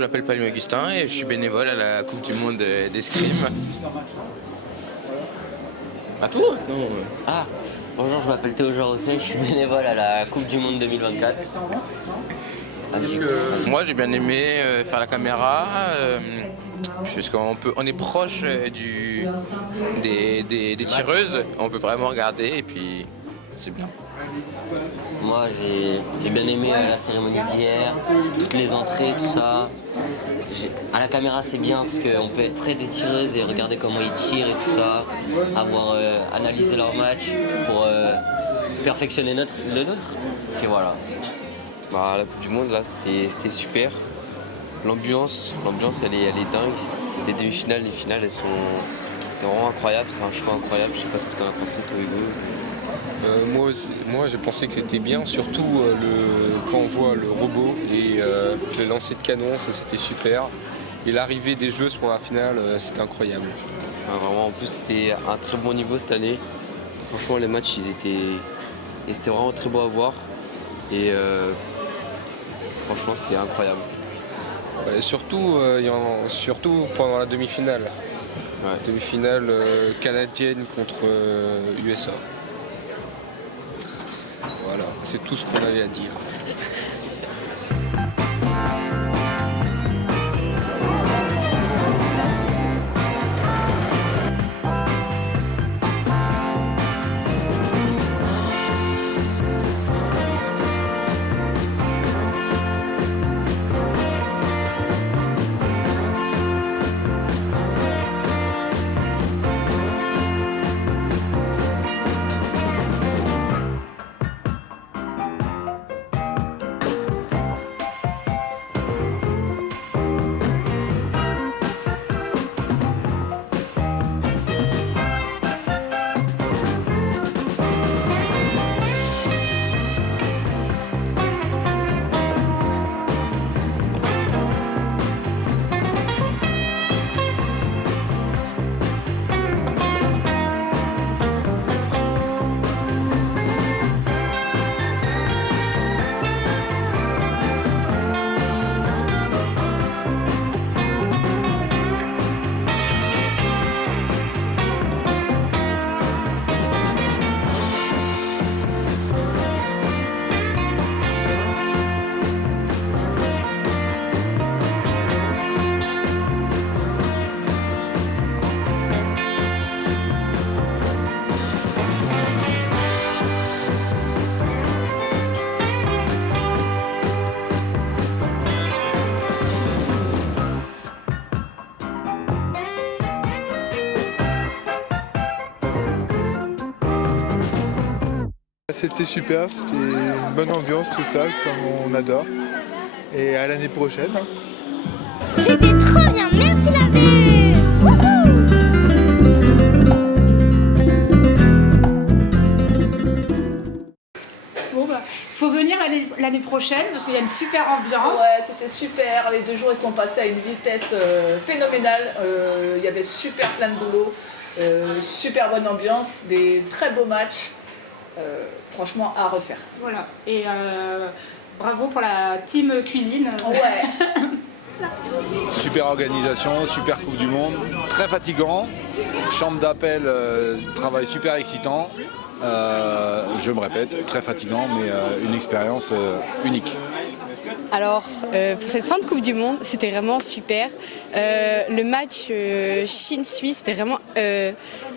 je m'appelle Palme Augustin et je suis bénévole à la Coupe du Monde d'escrime. À toi? Non. Ah, bonjour, je m'appelle Théo Jorosset, je suis bénévole à la Coupe du Monde 2024. Moi j'ai bien aimé faire la caméra, puisqu'on est proche des tireuses, on peut vraiment regarder et puis c'est bien. Moi j'ai bien aimé la cérémonie d'hier, toutes les entrées, tout ça. À la caméra c'est bien parce qu'on peut être près des tireuses et regarder comment ils tirent et tout ça, avoir analysé leur match pour perfectionner le nôtre. Puis voilà. Bah, la Coupe du Monde là c'était super. L'ambiance elle est dingue. Les demi-finales, les finales c'est vraiment incroyable, c'est un choix incroyable. Je sais pas ce que tu en as pensé toi Hugo. Moi j'ai pensé que c'était bien, surtout quand on voit le robot et le lancer de canon, ça c'était super. Et l'arrivée des joueuses pour la finale, c'était incroyable. Enfin, vraiment en plus c'était un très bon niveau cette année. Franchement les matchs c'était vraiment très beau à voir. Et franchement c'était incroyable. Surtout pendant la demi-finale. Ouais. Demi-finale canadienne contre USA. Voilà, c'est tout ce qu'on avait à dire. C'était super, c'était une bonne ambiance, tout ça, comme on adore. Et à l'année prochaine. C'était trop bien, merci la vue. Bon bah, faut venir l'année prochaine parce qu'il y a une super ambiance. Ouais, c'était super. Les 2 jours ils sont passés à une vitesse phénoménale. Il y avait super plein de boulot, super bonne ambiance, des très beaux matchs. Franchement à refaire. Voilà. Et bravo pour la team cuisine. Ouais. Super organisation, super Coupe du Monde, très fatigant, chambre d'appel, travail super excitant, je me répète, très fatigant mais une expérience unique. Alors, pour cette fin de Coupe du Monde, c'était vraiment super. Le match Chine-Suisse, c'était vraiment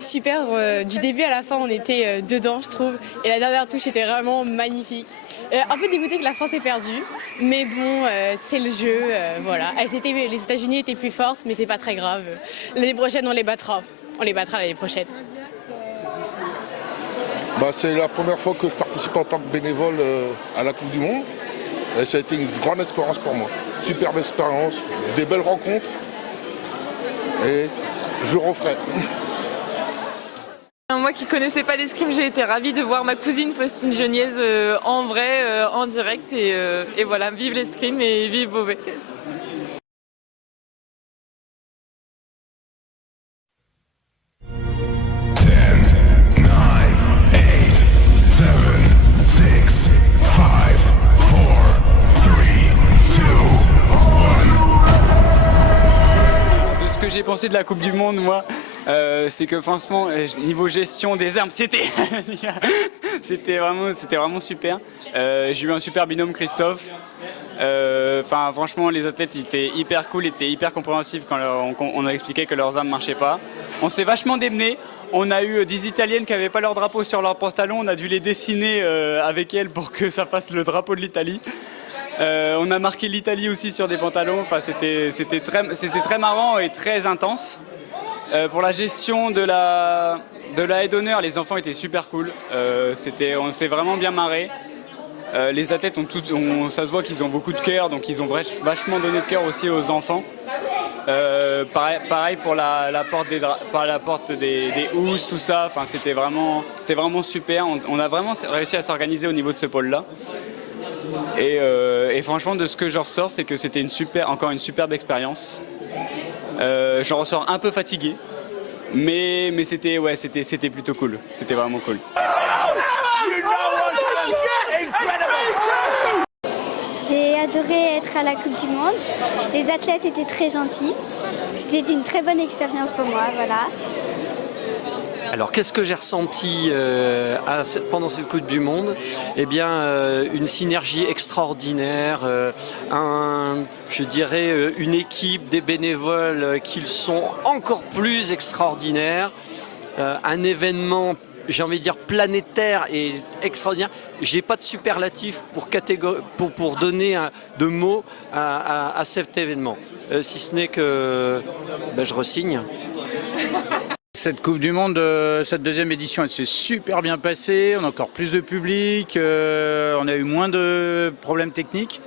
super. Du début à la fin, on était dedans, je trouve. Et la dernière touche était vraiment magnifique. Un peu dégoûté que la France ait perdu, mais bon, c'est le jeu. Voilà. Les États-Unis étaient plus fortes, mais c'est pas très grave. L'année prochaine, on les battra. On les battra l'année prochaine. C'est la première fois que je participe en tant que bénévole à la Coupe du Monde. Et ça a été une grande expérience pour moi. Superbe expérience, des belles rencontres. Et je referai. Moi qui connaissais pas l'escrime, j'ai été ravie de voir ma cousine Faustine Geniez en vrai, en direct. Et voilà, vive l'escrime et vive Beauvais. pensé de la Coupe du Monde, moi, c'est que franchement, niveau gestion des armes, c'était vraiment super. J'ai eu un super binôme, Christophe. Enfin, franchement, les athlètes étaient hyper cool, étaient hyper compréhensifs quand on a expliqué que leurs armes ne marchaient pas. On s'est vachement démenés. On a eu 10 Italiennes qui n'avaient pas leur drapeau sur leur pantalon. On a dû les dessiner avec elles pour que ça fasse le drapeau de l'Italie. On a marqué l'Italie aussi sur des pantalons. Enfin, c'était très marrant et très intense. Pour la gestion de la haie d'honneur, les enfants étaient super cool. On s'est vraiment bien marré. Les athlètes ça se voit qu'ils ont beaucoup de cœur, donc ils ont vachement donné de cœur aussi aux enfants. Pareil pour la porte des housses, tout ça. Enfin, c'est vraiment super. On a vraiment réussi à s'organiser au niveau de ce pôle-là. Et franchement, de ce que j'en ressors, c'est que c'était encore une superbe expérience. J'en ressors un peu fatigué, mais c'était plutôt cool. C'était vraiment cool. J'ai adoré être à la Coupe du Monde. Les athlètes étaient très gentils. C'était une très bonne expérience pour moi, voilà. Alors qu'est-ce que j'ai ressenti pendant cette Coupe du Monde? Eh bien une synergie extraordinaire, je dirais une équipe, des bénévoles qui sont encore plus extraordinaires, un événement, j'ai envie de dire planétaire et extraordinaire. J'ai pas de superlatif pour donner de mots à cet événement, si ce n'est que je re-signe. Cette Coupe du Monde, cette deuxième édition, elle s'est super bien passée. On a encore plus de public, on a eu moins de problèmes techniques.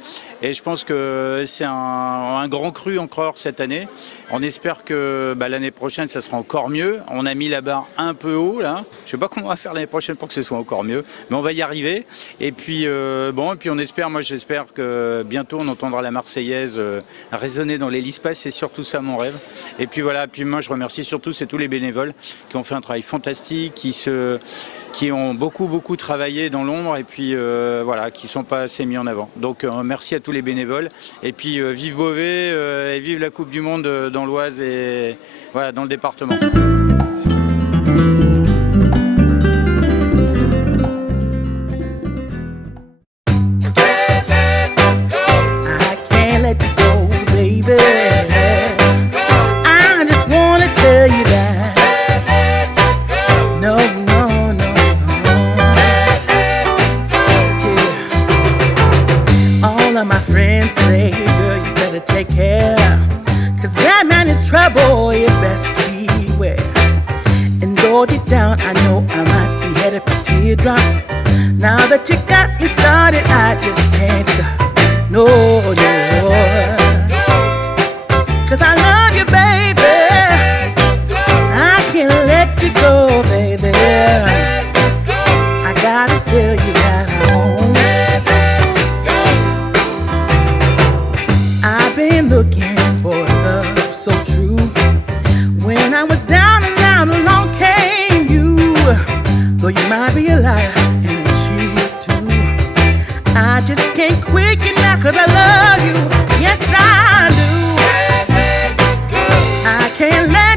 Et je pense que c'est un grand cru encore cette année. On espère que l'année prochaine, ça sera encore mieux. On a mis la barre un peu haut, là. Je ne sais pas comment on va faire l'année prochaine pour que ce soit encore mieux, mais on va y arriver. Et puis, on espère, moi j'espère que bientôt on entendra la Marseillaise résonner dans l'hélispace. C'est surtout ça mon rêve. Et puis voilà, puis moi je remercie surtout tous les bénévoles qui ont fait un travail fantastique, qui ont beaucoup travaillé dans l'ombre et puis qui ne sont pas assez mis en avant. Donc merci à tous les bénévoles et puis vive Beauvais et vive la Coupe du Monde dans l'Oise et voilà, dans le département. Take care, 'cause that man is trouble, you best beware. And though deep down I know I might be headed for teardrops, now that you got me started I just can't stop, no, 'cause I love you baby, I can't let you go baby, I gotta tell you that I won't. Been looking for love so true. When I was down and out, along came you. Though you might be a liar and a cheat too, I just can't quit you now 'cause I love you. Yes I do. I can't let